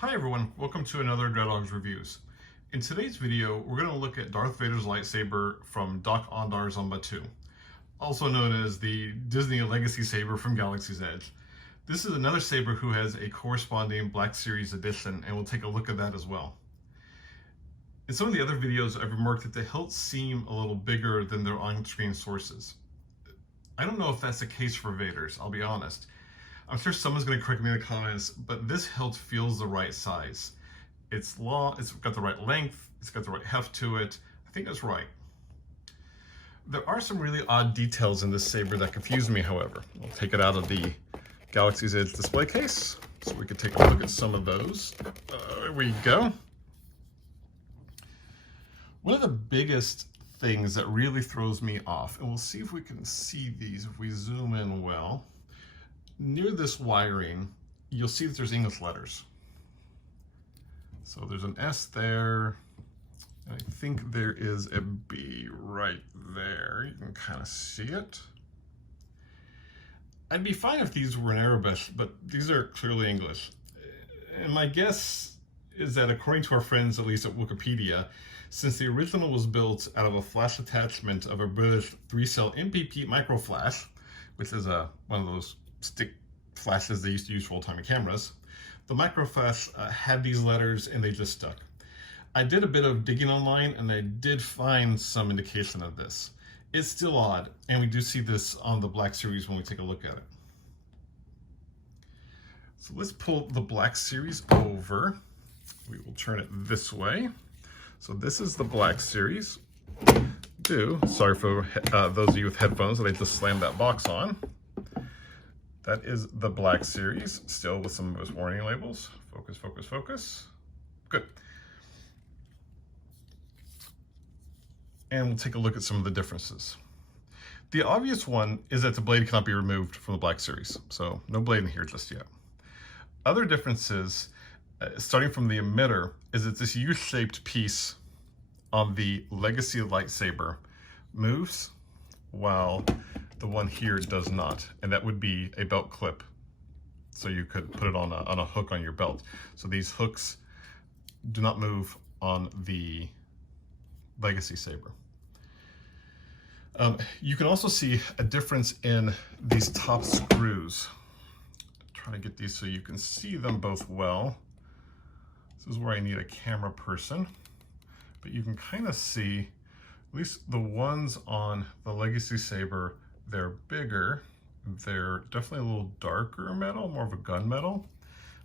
Hi everyone, welcome to another Dreadlogs Reviews. In today's video, we're going to look at Darth Vader's lightsaber from Dok-Ondar's on Batuu, also known as the Disney Legacy Saber from Galaxy's Edge. This is another saber who has a corresponding Black Series edition, and we'll take a look at that as well. In some of the other videos, I've remarked that the hilts seem a little bigger than their on-screen sources. I don't know if that's the case for Vader's, I'll be honest. I'm sure someone's going to correct me in the comments, but this hilt feels the right size. It's long, it's got the right length, it's got the right heft to it. I think that's right. There are some really odd details in this saber that confuse me, however. I'll take it out of the Galaxy's Edge display case so we can take a look at some of those. There we go. One of the biggest things that really throws me off, and we'll see if we can see these if we zoom in well. Near this wiring, you'll see that there's English letters. So there's an S there, and I think there is a B right there. You can kind of see it. I'd be fine if these were in Arabic, but these are clearly English. And my guess is that according to our friends, at least at Wikipedia, since the original was built out of a flash attachment of a British 3-cell MPP micro flash, which is one of those stick flashes they used to use for old-timey cameras, the micro flash had these letters and they just stuck. I did a bit of digging online and I did find some indication of this. It's still odd, and we do see this on the Black Series when we take a look at it. So let's pull the Black Series over. We will turn it this way. So this is the Black Series. Sorry for those of you with headphones that I just slammed that box on. That is the Black Series, still with some of its warning labels. Focus, focus, focus. Good. And we'll take a look at some of the differences. The obvious one is that the blade cannot be removed from the Black Series, so no blade in here just yet. Other differences, starting from the emitter, is that this U-shaped piece on the Legacy lightsaber moves, while the one here does not, and that would be a belt clip. So you could put it on a hook on your belt. So these hooks do not move on the Legacy saber. You can also see a difference in these top screws. Try to get these so you can see them both well. This is where I need a camera person, but you can kind of see, at least the ones on the Legacy saber, they're bigger. They're definitely a little darker metal, more of a gunmetal.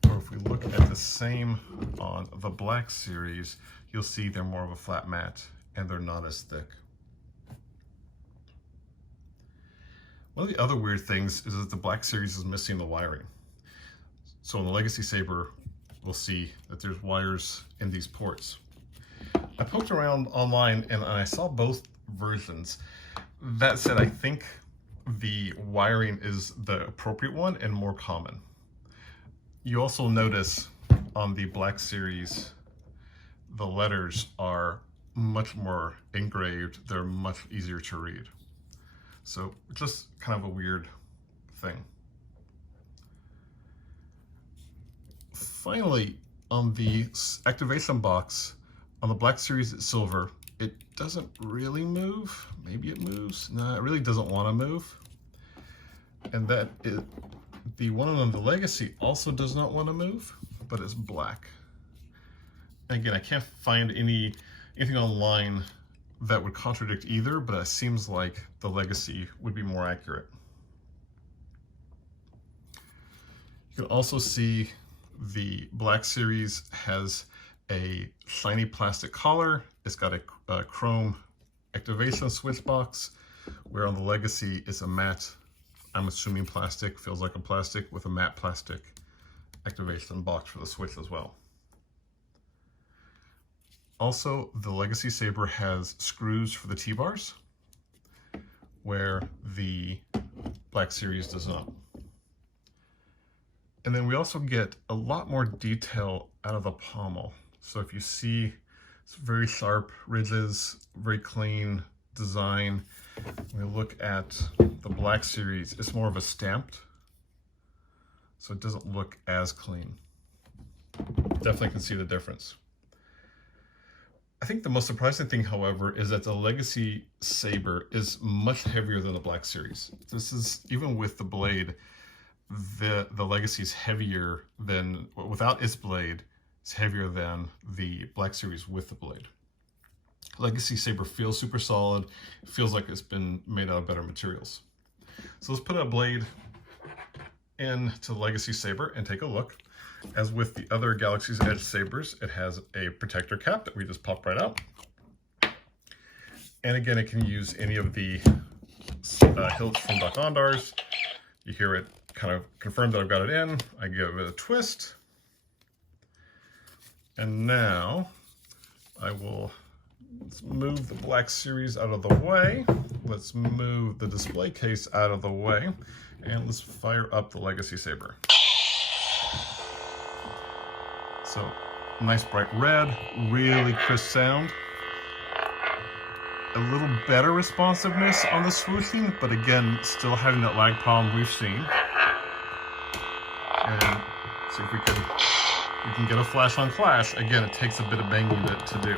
Or if we look at the same on the Black Series, you'll see they're more of a flat mat and they're not as thick. One of the other weird things is that the Black Series is missing the wiring. So in the Legacy saber, we'll see that there's wires in these ports. I poked around online and I saw both versions. That said, I think the wiring is the appropriate one and more common. You also notice on the Black Series, the letters are much more engraved. They're much easier to read. So just kind of a weird thing. Finally, on the activation box, on the Black Series, it's silver. It doesn't really move. Maybe it moves. No, it really doesn't want to move. And that is the one on the Legacy also does not want to move, but it's black. Again, I can't find anything online that would contradict either, but it seems like the Legacy would be more accurate. You can also see the Black Series has a shiny plastic collar. It's got a chrome activation switch box, where on the Legacy it's a matte, I'm assuming plastic, feels like a plastic, with a matte plastic activation box for the switch as well. Also, the Legacy saber has screws for the T-bars, where the Black Series does not. And then we also get a lot more detail out of the pommel. So if you see, it's very sharp ridges, very clean design. When we look at the Black Series, it's more of a stamped, so it doesn't look as clean. definitely can see the difference. I think the most surprising thing, however, is that the Legacy Saber is much heavier than the Black Series. This is, even with the blade, the Legacy is heavier than, without its blade, it's heavier than the Black Series with the blade. Legacy Saber feels super solid. It feels like it's been made out of better materials. So let's put a blade into the Legacy Saber and take a look. As with the other Galaxy's Edge sabers, it has a protector cap that we just pop right out. And again, it can use any of the hilts from Doc Ondar's. You hear it kind of confirm that I've got it in. I give it a twist. And now I will, let's move the Black Series out of the way. Let's move the display case out of the way. And let's fire up the Legacy Saber. So, nice bright red, really crisp sound. A little better responsiveness on the swooshing, but again, still having that lag problem we've seen. And see if we can get a flash on flash. Again, it takes a bit of banging to do.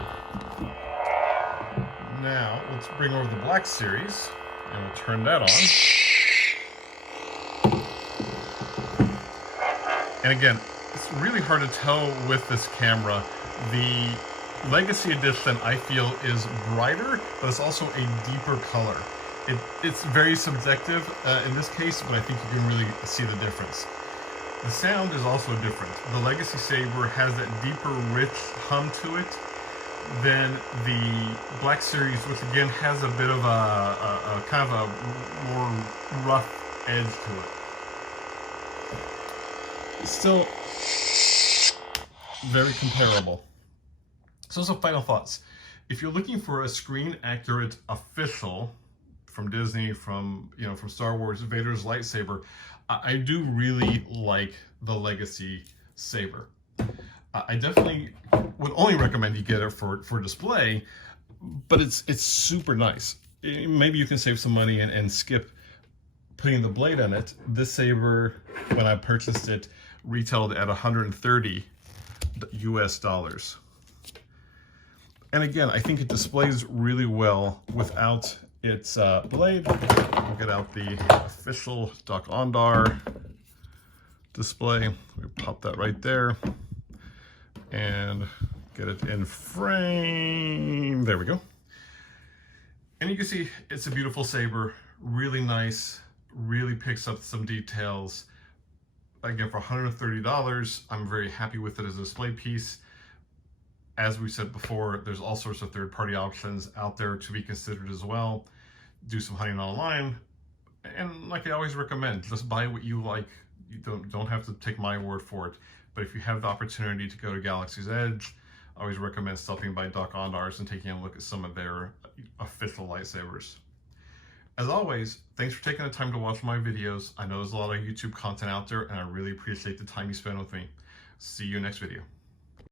Now, let's bring over the Black Series, and we'll turn that on. And again, it's really hard to tell with this camera. The Legacy Edition, I feel, is brighter, but it's also a deeper color. It's very subjective in this case, but I think you can really see the difference. The sound is also different. The Legacy Saber has that deeper, rich hum to it than the Black Series, which again has a bit of a kind of a more rough edge to it. Still very comparable. So some final thoughts. If you're looking for a screen accurate official from Disney, from Star Wars, Vader's lightsaber, I do really like the Legacy Saber. I definitely would only recommend you get it for display, but it's super nice. Maybe you can save some money and skip putting the blade on it. This saber, when I purchased it, retailed at $130 US. And again, I think it displays really well without its blade. We'll get out the official Doc Ondar display. We pop that right there and get it in frame. There we go. And you can see it's a beautiful saber, really nice, really picks up some details. Again, for $130, I'm very happy with it as a display piece. As we said before, there's all sorts of third-party options out there to be considered as well. Do some hunting online. And like I always recommend, just buy what you like. You don't have to take my word for it. But if you have the opportunity to go to Galaxy's Edge, I always recommend stopping by Doc Ondar's and taking a look at some of their official lightsabers. As always, thanks for taking the time to watch my videos. I know there's a lot of YouTube content out there, and I really appreciate the time you spend with me. See you next video.